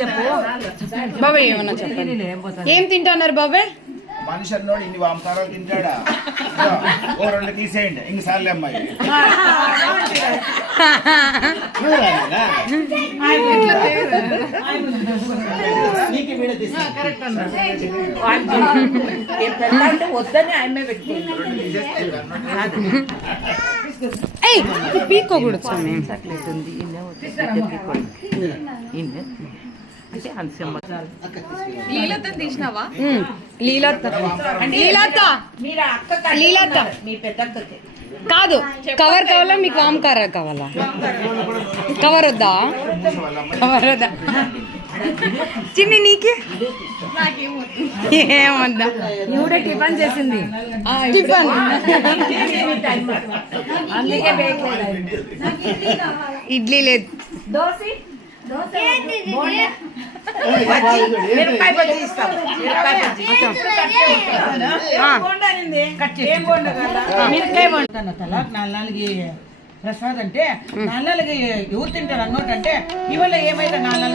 చెప్పు బాబాయ్, ఏమన్నా చెప్పండి. ఏం తింటున్నారు బాబాయ్? మనిషి అన్నోడు ఇన్ని వామకారాలు తింటాడా? ఓ 2 తీసేయండి, ఇంకసార్లు అమ్మాయి. వద్దని ఆయమే పెట్టుకుంది. పీక్కోకూడదు స్వామి. లీలత తీసినావా? లీలత లీలత మీ పెద్దక్కకి కాదు. కవర్ కావాలా మీకు? వామకార కావాలా? కవర్ వద్దా? కవర్ వద్దా? చిన్ని నీకే ఏమొద్దా? ఇవిడే టిఫిన్ చేసింది. టిఫిన్ ఇడ్లీ లేదు. మిరపకాయ బజ్జీ ఇస్తాం. మిరపకాయ బోండా తల 4 ప్రసాద్ అంటే 4 ఎవరు తింటారు అన్నోటంటే ఇవాళ ఏమైతే 4